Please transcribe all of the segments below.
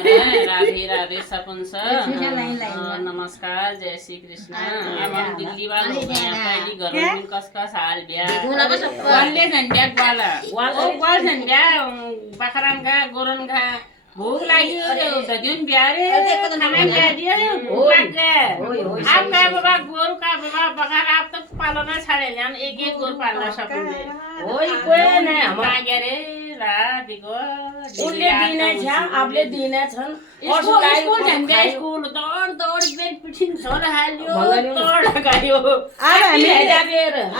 राधे राधे सपन sir. नमस्कार, जय श्री कृष्ण। अब हम दिल्ली वाले हो गए हैं। पहली घरों में कस हाल ब्याह वाले झंडा वाल झंडा बकरन का गोरन का भूख लगी ददियों ब्यारे खाना क्या दिया आप का बाबा गोर का बाबा बकर आप तक पालना छाड़े जान एक एक गोर पालना सपन ओई कोई नहीं हम क्या रे रा दिगो उनले दिने छ आपले दिने छन् स्कुल झन्डा स्कुल दौड दौड बेल पिठिन छोरा हाल्यो दौड गयो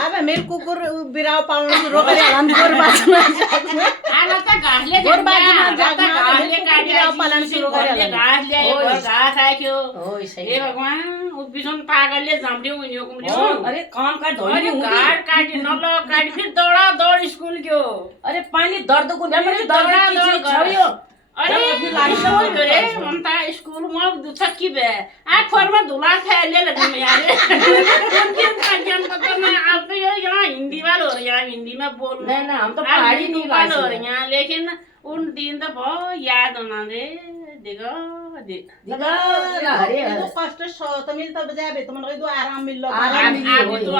अब मेरो कुकुर बिराउ पाउनु रोकेर हम गोर बाँच्न आला त घाँसले गोर बाँच्न घाँसले बिराउ पालन सुरु गरे घाँस ल्यायो घाँस राख्यो हे भगवान उबिसन पागलले झम्ड्यो उन्यो कुम्ड्यो अरे काम का धोनी घाट काटी नलो काटी फिर दौडा दौड स्कुल गयो अरे पानी दर्द को नहीं दर्द की चीज छोड़ियो अरे स्कुल रे ममता स्कुल म दुछकी बे आ फरमा धुला खेले ले तुम यार उनके काजन पता मैं आप यो यहाँ हिंदी वाले हो यहाँ हिंदी में बोल नहीं ना हम तो पहाड़ी नहीं वाले हो यहाँ लेकिन उन दिन तो बहुत याद होना रे देखो तो कष्ट छ तमी त जाबे त मलाई दो आराम मिल्लो आराम मिल्यो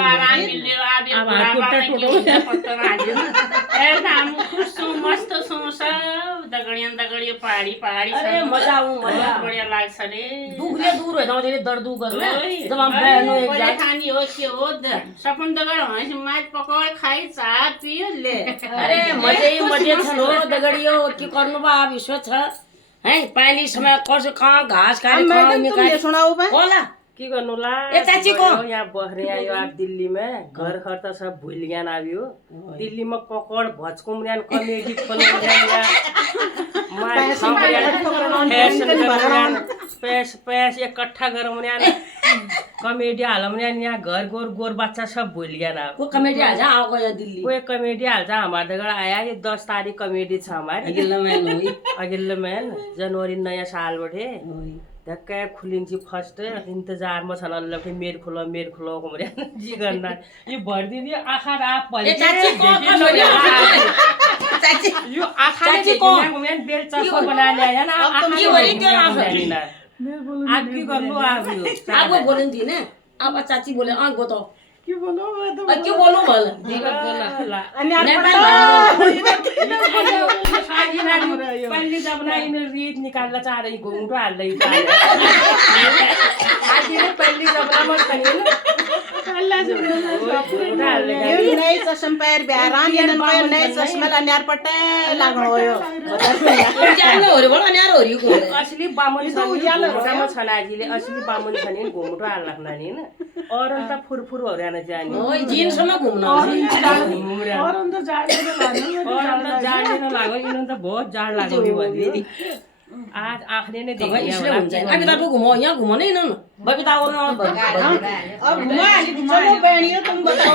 अब ये बुढ़ापा में क्यों पत्ता राजी ऐसा हम खुश मस्त सब दगड़िया पहाड़ी अरे मजा आऊ मजा बढ़िया लाग्छ रे दुखले दूर हो जाउँदै दर्द गर्ने जब हम बहनो एक जात खानी हो के हो सपन दगड़ हँस माछ पकाए खाई चा पियो ले अरे मजे छ लो दगड़ियो के गर्नु बा विश्व छ है पानी समय कसो कहाँ घाँस खाने कहाँ निकाले सुनाऊ बा होला के गर्नुला ए चाची को यहाँ बहरे आयो आप दिल्ली में घर खर त सब भूल ज्ञान आयो दिल्ली में पकड़ भचकुम ज्ञान कमेडी पैस इकट्ठा गरम कमेडी हालम यहाँ घर गोर बच्चा सब भूल ज्ञान वो कमेडी हाल्छ आओ यहाँ दिल्ली वो कमेडी हाल्छ हमारे दगड़ आया ये 10 तारीख कमेडी छ हमारी अगिल्लो मैन जनवरी नयाँ साल बटे धक्का खुलिन्छ फर्स्ट इन्तजारमा छन् अल्लफे मेर खुलो घुम्रे जी गर्न यो भर्दिदी आँखा राप भन्छ यो आँखाले घुम्रे बेल चस्मा बनाले हैन आप की गर्नु आप बोलन थी ना आप चाची बोले आ गो तो के बोलो क्यों बोलो भल पल्ली जब ना इन रीत निकाल्न चाँदै घुम्टो हाल्दै पल्ली जब ना मत नई चश्मा पैर बिहारान यनन पैर नई चश्मा अन्यार पट्टे लाग्नु हो यो जान्नु हो रे बोल अन्यार हो रि को असली बामन छ घुम्टामा छनाजीले असली बामन छ नि घुम्टो हाल्न नि हैन अरन त फुरफुर हो रहन जानी ओइ जिनसम्म घुम्न अरन त जाड्दैन लाग्यो इनन त बहुत जाड लाग्यो नि भन्दी आज आँखले नै देख्यो इसले हुन्छ हामी त घुमो यहाँ घुमो नै न बबिता आउन अब घुमा हाली चलो बहनियो तुम बताओ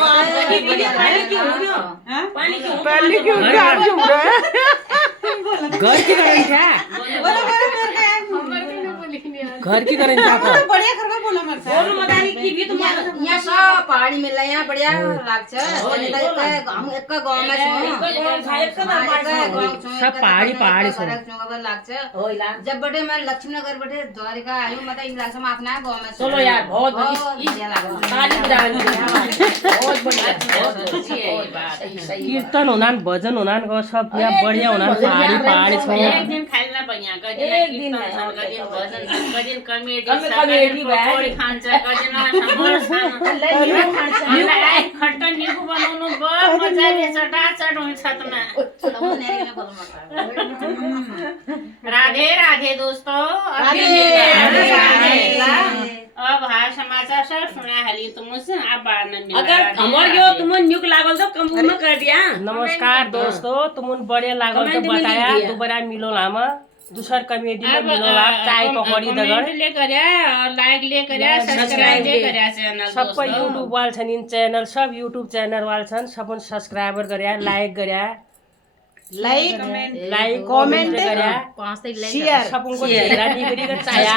पानी क्यों हो गयो पानी क्यों पहले क्यों आप क्यों रहा है घर की करें क्या घर की करें क्या बढ़िया खरगा बोला मर बोल मदारी की भी तुम यहाँ सब पहाड़ी मिल्ला यहाँ बढ़िया लाग्छ हम एक गाउँ में सब पहाड़ी छ लाग्छ जब बटे मैं लक्ष्मीनगर बटे द्वारिका आयो म त इन लाग्छ म आफ्ना गाउँ में चलो यार बहुत बढ़िया लाग्छ ताली बजाउनु बहुत बढ़िया कीर्तन हुनान भजन हुनान ग सब यहाँ बढ़िया हुनान पहाड़ी छ एक दिन खाइला बनिया गदिन भजन गदिन कमेडी पकौडी खान्छ गदिन खट्टा निगु बनाउनु ब मजाले चटाचट हुन्छ राधे राधे दोस्तों अब हाल समाचार सब सुना हाली तुम अब बारन मिला अगर हमर यो तुमन न्यूक लागल त कमेंट में कर दिया नमस्कार दोस्तों तुमन बढ़िया लागल तो बताया दोबारा मिलो लामा दूसर कमेडी में मिलो ला चाय पकौड़ी दगड़ ले करया लाइक ले करया सब्सक्राइब ले करया चैनल सब यूट्यूब वाल छन् इन चैनल सब यूट्यूब चैनल वाल छन् सबन सब्सक्राइबर गर्या लाइक गर्या लाइक कमेंट गर्या शेयर सबको घेरा निगरी कर चाया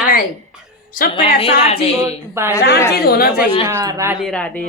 सब साची होना चाहिए राधे राधे।